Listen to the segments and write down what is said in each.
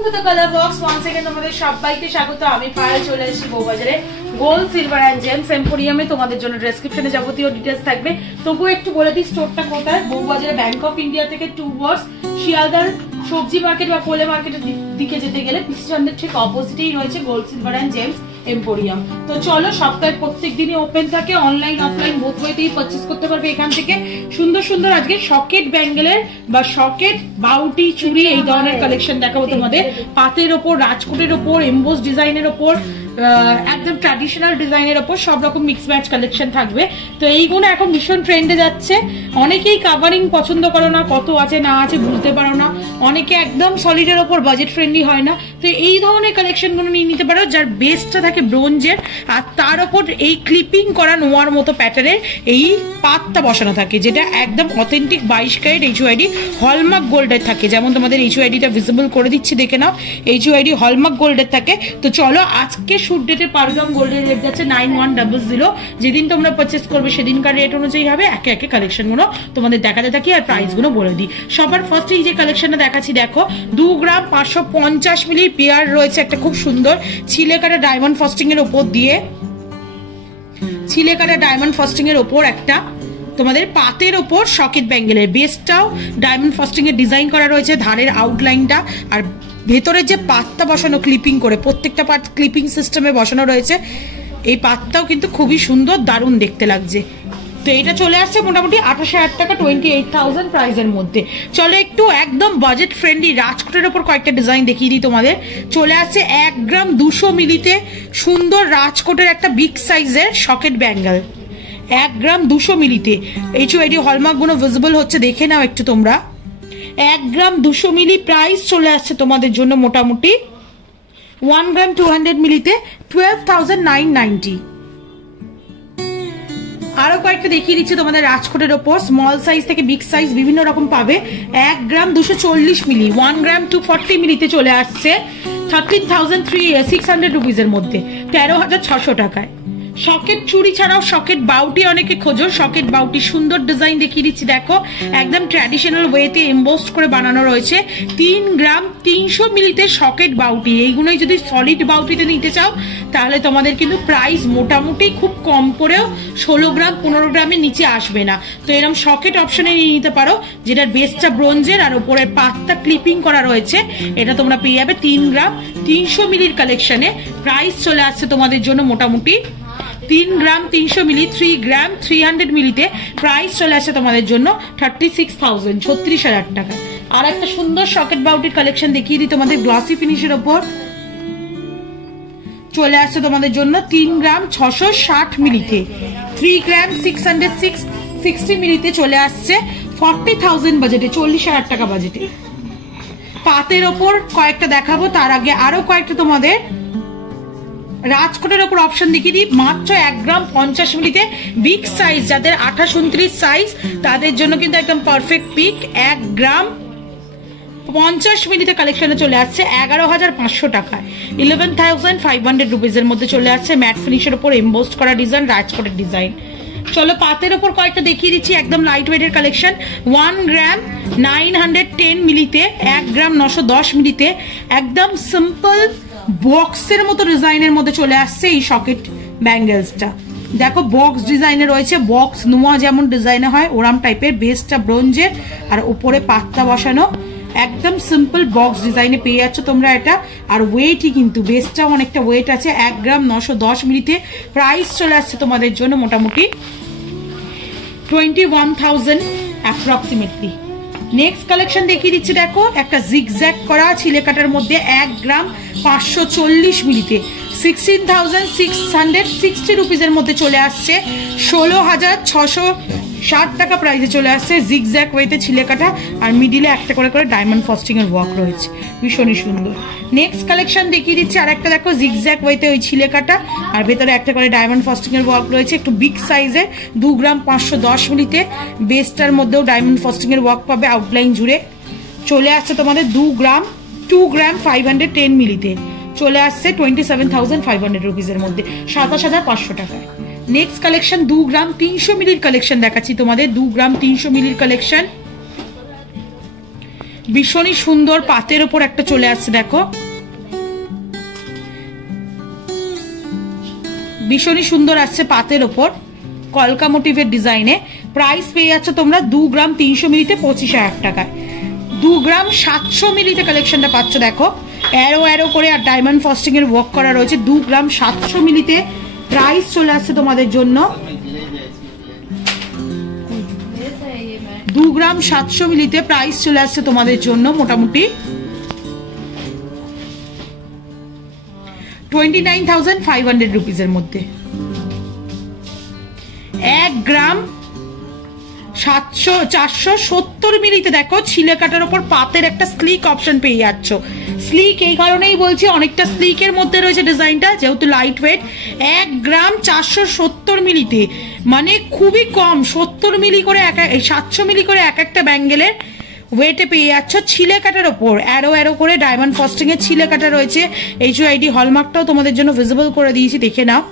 welcome to the color box. Once again তোমাদের সবাইকে স্বাগত। আমি পায়েল চলে এসেছি বউবাজারে গোল্ড সিলভার এন্ড জেমস এম্পোরিয়ামে। তোমাদের জন্য ডেসক্রিপশনে যাবতীয় ডিটেইলস থাকবে। তবু একটু বলে দিই স্টোরটা কোথায়। বউবাজারে ব্যাংক অফ ইন্ডিয়া থেকে 2 ওয়ার্ডস শিয়ালদার সবজি মার্কেট বা পোলে মার্কেটের দিকে যেতে গেলে পিসিচন্দের ঠিক অপোজিটেই রয়েছে gold silver and gems emporium. তো চলো, সপ্তাহে প্রত্যেক দিনই ওপেন থাকে, অনলাইন অফলাইন বোথ ওয়েতেই পারচেজ করতে পারবে এখান থেকে। সুন্দর সুন্দর আজকে সকেট ব্যাঙ্গেলের বা সকেট বাউটি চুড়ি এই ধরনের কালেকশন দেখাবো তোমাদের। পাতের ওপর, রাজকোটের ওপর, এমবোস ডিজাইনের ওপর, একদম ট্র্যাডিশনাল ডিজাইনের ওপর সব রকম মিক্স ম্যাচ কালেকশন থাকবে। তো এইগুলো এখন ভীষণ ট্রেন্ডে যাচ্ছে। অনেকেই কাভারিং পছন্দ করো না, কত আছে না আছে বুঝতে পারো না, অনেকে একদম সলিডের ওপর বাজেট ফ্রেন্ডলি হয় না। তো এই ধরনের কালেকশনগুলো নিয়ে নিতে পারো, যার বেসটা থাকে ব্রোঞ্জের আর তার ওপর এই ক্লিপিং করা নোয়ার মতো প্যাটার্নের এই পাতটা বসানো থাকে, যেটা একদম অথেন্টিক 22 ক্যারেট HUID হলমার্ক গোল্ডের থাকে। যেমন তোমাদের HUIDটা ভিজিবল করে দিচ্ছি, দেখে নাও, HUID হলমার্ক গোল্ডের থাকে। তো চলো, আজকে শুট ডেটে পার গ্রাম গোল্ডের রেট যাচ্ছে 9100। যেদিন তোমরা পারচেস করবে সেদিনকার রেট অনুযায়ী হবে। একে একে কালেকশনগুলো তোমাদের দেখাতে থাকি আর প্রাইসগুলো বলে দিই। সবার ফার্স্টে এই যে কালেকশনটা দেখাচ্ছি, দেখো 2 গ্রাম 550 মিলি পেয়ার রয়েছে একটা খুব সুন্দর ছিলেকাটা ডায়মন্ড ফস্টিং এর ওপর দিয়ে, ছিলেকাটা ডায়মন্ড ফস্টিং এর ওপর একটা তোমাদের পাতের ওপর সকেট ব্যাঙ্গেলের বেসটাও ডায়মন্ড ফস্টিং এর ডিজাইন করা রয়েছে, ধারের আউটলাইনটা আর ভেতরের যে পাতটা বসানো ক্লিপিং করে, প্রত্যেকটা পাত ক্লিপিং সিস্টেমে বসানো রয়েছে। এই পাতটাও কিন্তু খুবই সুন্দর, দারুণ দেখতে লাগছে। তো এটা চলে আসছে মোটামুটি 28,000 টাকা, 28,000 প্রাইসের মধ্যে। চলো একটু একদম বাজেট ফ্রেন্ডলি রাজকোটের ওপর কয়েকটা ডিজাইন দেখিয়ে দিই তোমাদের। চলে আসছে 1 গ্রাম 200 মিলিতে সুন্দর রাজকোটের একটা বিগ সাইজের সকেট ব্যাঙ্গেল, 1 গ্রাম 200 মিলিতে। HUID হলমার্কগুলো ভিজিবল হচ্ছে, দেখে নাও একটু তোমরা। 1 গ্রাম 200 মিলি প্রাইস চলে আসছে তোমাদের জন্য মোটামুটি 1 গ্রাম 200 মিলিতে 12,990। আরো কয়েকটা দেখিয়ে দিচ্ছি তোমাদের রাজকোটের ওপর, স্মল সাইজ থেকে বিগ সাইজ বিভিন্ন রকম পাবে। 1 গ্রাম 240 মিলি 1 গ্রাম 240 মিলিতে চলে আসছে 13,600 রুপিসের মধ্যে, 13,600 টাকায়। সকেট চুড়ি ছাড়াও সকেট বাউটি অনেকে খোঁজো, সকেট বাউটি সুন্দর ডিজাইন দেখিয়ে দিচ্ছি, দেখো একদম ট্র্যাডিশনাল ওয়েতে এমবোসড করে বানানো রয়েছে। 3 গ্রাম 300 মিলিতে সকেট বাউটি, এইগুলোই যদি সলিড বাউটিতে নিতে চাও তাহলে তোমাদের কিন্তু প্রাইস মোটামুটি খুব কম করেও 16 গ্রাম 15 গ্রামের নিচে আসবে না। তো এরকম সকেট অপশনে নিয়ে নিতে পারো, যেটার বেসটা ব্রোঞ্জের আর ওপরের পাতটা ক্লিপিং করা রয়েছে। এটা তোমরা পেয়ে যাবে 3 গ্রাম 300 মিলির কালেকশনে। প্রাইস চলে আসছে তোমাদের জন্য মোটামুটি 3 গ্রাম 300 মিলি 3 গ্রাম 300 মিলিতে প্রাইস চলে আসছে তোমাদের জন্য 36,000, 36,000 টাকা। আর একটা সুন্দর সকেট বাউটির কালেকশন দেখিয়ে দিই তোমাদের, গ্লসি ফিনিশের ওপর চলে আসছে তোমাদের জন্য 3 গ্রাম 660 মিলিতে, 3 গ্রাম 660 মিলিতে চলে আসছে 40,000 বাজেটে, 40,000 টাকা বাজেটে। পাতের ওপর কয়েকটা দেখাবো, তার আগে আরো কয়েকটা তোমাদের রাজকোটের ওপর অপশন দেখিয়ে দিই। মাত্র 1 গ্রাম 50 মিলিতে বিগ সাইজ, যাদের 28-29 সাইজ তাদের জন্য কিন্তু একদম পারফেক্ট পিক। 1 গ্রাম 50 মিলিতে কালেকশনে চলে আসছে 11,500 টাকায়, 11,500 রুপিসের মধ্যে চলে আসছে। ম্যাট ফিনিশের ওপর এমবোসড করা ডিজাইন, রাজকোটের ডিজাইন। চলো পাতের ওপর কয়েকটা দেখিয়ে দিচ্ছি, একদম লাইট ওয়েটের কালেকশন। 1 গ্রাম 910 মিলিতে, 1 গ্রাম 910 মিলিতে একদম সিম্পল বক্সের মতো ডিজাইনের মধ্যে চলে আসছে এই সকেট ব্যাঙ্গেলসটা। দেখো বক্স ডিজাইনে রয়েছে, বক্স নোয়া যেমন ডিজাইনে হয় ওরাম টাইপের, বেসটা ব্রোঞ্জের আর উপরে পাতটা বসানো, একদম সিম্পল বক্স ডিজাইনে পেয়ে যাচ্ছ তোমরা এটা। আর ওয়েটই কিন্তু বেসটাও অনেকটা ওয়েট আছে। 1 গ্রাম 910 মিলিতে প্রাইস চলে আসছে তোমাদের জন্য মোটামুটি 21,000 অ্যাপ্রক্সিমেটলি। নেক্সট কালেকশন দেখিয়ে দিচ্ছি, দেখো একটা জিগজ্যাগ করা ছিলেকাটার মধ্যে 1 গ্রাম 540 মিলিতে 16,660 রুপিসের মধ্যে চলে আসছে 16,660 টাকা প্রাইসে চলে আসছে। জিগজ্যাগ ওয়েতে ছিলেকাটা আর মিডিলে একটা করে করে ডায়মন্ড ফস্টিং এর ওয়ার্ক রয়েছে, ভীষণই সুন্দর। নেক্সট কালেকশন দেখিয়ে দিচ্ছি, আর একটা দেখো জিগজ্যাগ ওয়েতে ওই ছিলেকাটা আর ভেতরে একটা করে ডায়মন্ড ফস্টিং এর ওয়ার্ক রয়েছে, একটু বিগ সাইজের। 2 গ্রাম 510 মিলিতে বেসটার মধ্যেও ডায়মন্ড ফস্টিং এর ওয়ার্ক পাবে আউটলাইন জুড়ে। চলে আসছে তোমাদের 2 গ্রাম 510 মিলিতে, চলে আসছে 27,500 রুপিসের মধ্যে, 27,500 টাকায়। নেক্সট কালেকশন 2 গ্রাম 300 মিলির কালেকশন দেখাচ্ছি তোমাদের, 2 গ্রাম 300 মিলির কালেকশন। ভীষণই সুন্দর পাতের ওপর একটা চলে আসছে, দেখো ভীষণই সুন্দর আসছে পাতের ওপর কলকা মোটিভের ডিজাইনে। প্রাইস পেয়ে যাচ্ছ তোমরা 2 গ্রাম 300 মিলিতে 25,000 টাকায়। 2 গ্রাম 700 মিলিতে কালেকশনটা পাচ্ছ, দেখো অ্যারো অ্যারো করে আর ডায়মন্ড ফস্টিং এর ওয়ার্ক করা রয়েছে। 2 গ্রাম 700 মিলিতে প্রাইস চলে আসছে তোমাদের জন্য 2 গ্রাম 700 মিলিতে প্রাইস চলে আসছে তোমাদের জন্য মোটামুটি 29,500 রুপিসের মধ্যে। 1 গ্রাম 470 মিলিতে দেখো ছিলে কাটার উপর পাতের একটা স্লিক অপশন পেয়ে যাচ্ছ। স্লিক এই কারণেই বলছি, অনেকটা স্লিকের মধ্যে রয়েছে ডিজাইনটা, যেহেতু লাইট ওয়েট। 1 গ্রাম 470 মিলিতে, মানে খুবই কম, 70 মিলি করে 700 মিলি করে এক একটা ব্যাঙ্গেলের ওয়েটে পেয়ে যাচ্ছ ছিলে কাটার ওপর। অ্যারো অ্যারো করে ডায়মন্ড ফস্টিং এর ছিলে কাটা রয়েছে। HUID হলমার্কটাও তোমাদের জন্য ভিজিবল করে দিয়েছি, দেখে নাও।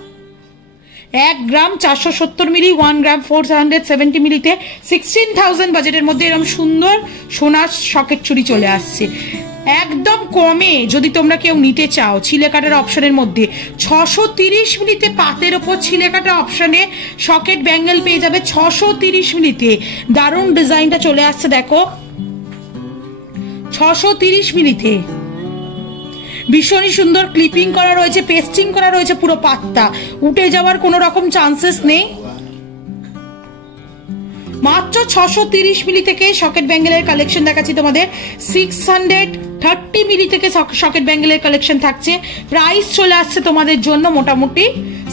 1 গ্রাম 470 মিলি, 1 গ্রাম 470 মিলিতে 16,000 বাজেটের মধ্যে এরকম সুন্দর সোনার সকেট চুড়ি চলে আসছে একদম কমে। যদি তোমরা কেউ নিতে চাও ছিলে কাটার অপশনের মধ্যে 630 মিলিতে পাতের ওপর ছিলে কাটা অপশনে সকেট ব্যাঙ্গেল পেয়ে যাবে 630 মিলিতে। দারুণ ডিজাইনটা চলে আসছে দেখো 630 মিলিতে। ভীষণই সুন্দর ক্লিপিং করা রয়েছে, পেস্টিং করা রয়েছে, পুরো পাতটা উঠে যাওয়ার কোনো রকম চান্সেস নেই। মাত্র 630 মিলি থেকে সকেট ব্যাঙ্গেলের কালেকশন দেখাচ্ছি তোমাদের। 630 মিলি থেকে সকেট ব্যাঙ্গেলের কালেকশন থাকছে। প্রাইস চলে আসছে তোমাদের জন্য মোটামুটি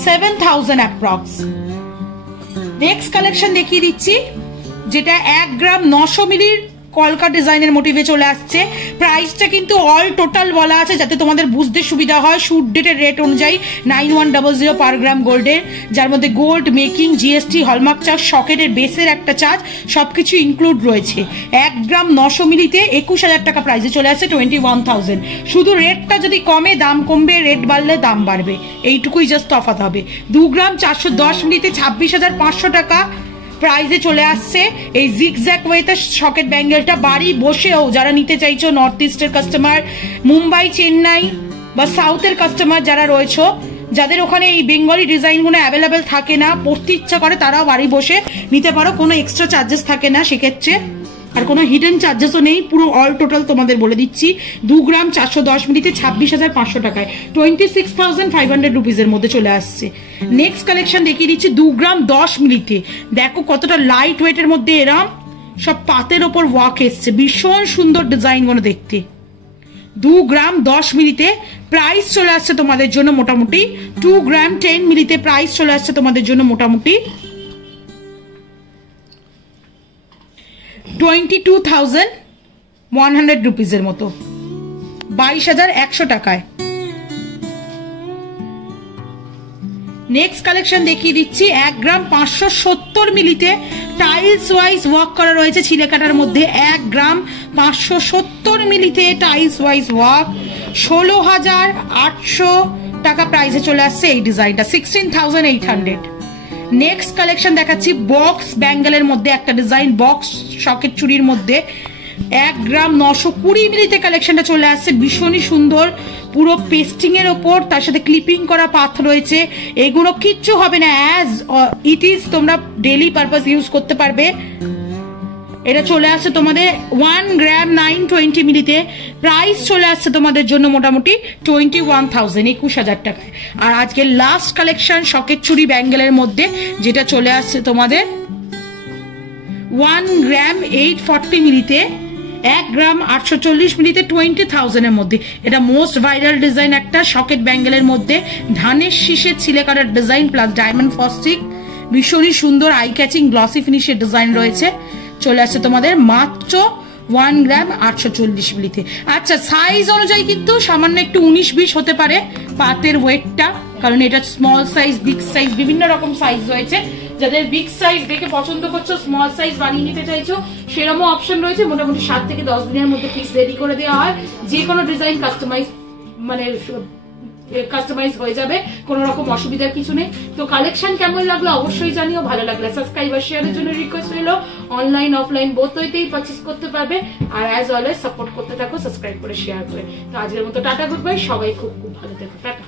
7,000 অ্যাপ্রক্স। নেক্সট কালেকশন দেখিয়ে দিচ্ছি, যেটা 1 গ্রাম 900 মিলির কলকা ডিজাইনের মোটিভে চলে আসছে। প্রাইসটা কিন্তু অল টোটাল বলা আছে যাতে তোমাদের বুঝতে সুবিধা হয়। শুট ডেটের রেট অনুযায়ী 9100 পার গ্রাম গোল্ডের, যার মধ্যে gold making, GST, hallmark charge, সকেটের বেসের একটা চার্জ, সবকিছু ইনক্লুড রয়েছে। 1 গ্রাম 900 মিলিতে 21,000 টাকা প্রাইসে চলে আসছে 21,000। শুধু রেটটা যদি কমে দাম কমবে, রেট বাড়লে দাম বাড়বে, এইটুকুই জাস্ট তফাৎ হবে। 2 গ্রাম 410 মিলিতে 26,500 টাকা প্রাইসে চলে আসছে এই জিগজ্যাগ ওয়েতে সকেট ব্যাঙ্গেলটা। বাড়ি বসেও যারা নিতে চাইছো, নর্থ ইস্টের কাস্টমার, মুম্বাই, চেন্নাই বা সাউথের কাস্টমার যারা রয়েছে, যাদের ওখানে এই বেঙ্গলি ডিজাইনগুলো অ্যাভেলেবেল থাকে না, পড়তে ইচ্ছা করে, তারাও বাড়ি বসে নিতে পারো। কোনো এক্সট্রা চার্জেস থাকে না সেক্ষেত্রে, আর কোনো হিডেন চার্জেসও নেই। পুরো অল টোটাল তোমাদের বলে দিচ্ছি 2 গ্রাম 410 মিলিতে 26,500 টাকায় 26,500 রুপিসের মধ্যে চলে আসছে। নেক্সট কালেকশন দেখিয়ে দিচ্ছি 2 গ্রাম 10 মিলিতে। দেখো কতটা লাইট ওয়েটের মধ্যে এরম সব পাতের ওপর ওয়ার্ক এসছে, ভীষণ সুন্দর ডিজাইনগুলো দেখতে। 2 গ্রাম 10 মিলিতে প্রাইস চলে আসছে তোমাদের জন্য মোটামুটি 2 গ্রাম 10 মিলিতে প্রাইস চলে আসছে তোমাদের জন্য মোটামুটি 22,100 রুপিসের মতো, 22,100 টাকায়। নেক্সট কালেকশন দেখিয়ে দিচ্ছি 1 গ্রাম 570 মিলিতে টাইলস ওয়াইজ ওয়ার্ক করা রয়েছে ছিলে কাটার মধ্যে। 1 গ্রাম 570 মিলিতে টাইলস ওয়াইজ ওয়ার্ক 16,800 টাকা প্রাইসে চলে আসছে এই ডিজাইনটা 16,800। নেক্সট কালেকশন দেখাচ্ছি বক্স ব্যাঙ্গেলের মধ্যে একটা ডিজাইন, বক্স সকেট চুড়ির মধ্যে 1 গ্রাম 920 মিলিতে কালেকশনটা চলে আসছে। ভীষণই সুন্দর, পুরো পেস্টিং এর ওপর, তার সাথে ক্লিপিং করা পাথ রয়েছে। এগুলো কিচ্ছু হবে না, অ্যাজ ইট ইজ তোমরা ডেইলি পারপাস ইউজ করতে পারবে। এটা চলে আসছে তোমাদের 1 গ্রাম 920 মিলিতে। প্রাইস চলে আসছে তোমাদের জন্য মোটামুটি 21,000, 21,000 টাকায়। আর আজকে লাস্ট কালেকশন সকেট চুড়ি ব্যাঙ্গেলের মধ্যে যেটা চলে আসছে তোমাদের 1 গ্রাম 840 মিলিতে, 1 গ্রাম 840 মিলিতে 20,000 এর মধ্যে। এটা মোস্ট ভাইরাল ডিজাইন একটা সকেট ব্যাঙ্গেলের মধ্যে, ধানের শীষের ছিলে কাটার ডিজাইন প্লাস ডায়মন্ড ফস্টিং, ভীষণই সুন্দর আই ক্যাচিং গ্লসি ফিনিশের ডিজাইন রয়েছে। চলে আসছে তোমাদের মাত্র 1 গ্রাম 840 মিলিতে। আচ্ছা, সাইজ অনুযায়ী কিন্তু সামান্য একটু 19-20 হতে পারে পাতের ওয়েটটা, কারণ এটা স্মল সাইজ, বিগ সাইজ, বিভিন্ন রকম সাইজ রয়েছে। যাদের বিগ সাইজ দেখে পছন্দ করছো, স্মল সাইজ বানিয়ে নিতে চাইছো, সেরকম অপশন রয়েছে। মোটামুটি 7 থেকে 10 দিনের মধ্যে পিস রেডি করে দেওয়া হয়। যে কোনো ডিজাইন কাস্টমাইজ মানে কাস্টমাইজ হয়ে যাবে, কোনো রকম অসুবিধার কিছু নেই। তো কালেকশন কেমন লাগলো অবশ্যই জানিও, ভালো লাগলে সাবস্ক্রাইবার শেয়ারের জন্য রিকোয়েস্ট রইল। অনলাইন অফলাইন বোথ ওয়েতেই পারচেজ করতে পারবে। আর অ্যাজ অলওয়েজ সাপোর্ট করতে থাকো, সাবস্ক্রাইব করে শেয়ার করে। তো আজকের মতো টাটা, গুড বাই, সবাই খুব খুব ভালো থেকো, টাটা।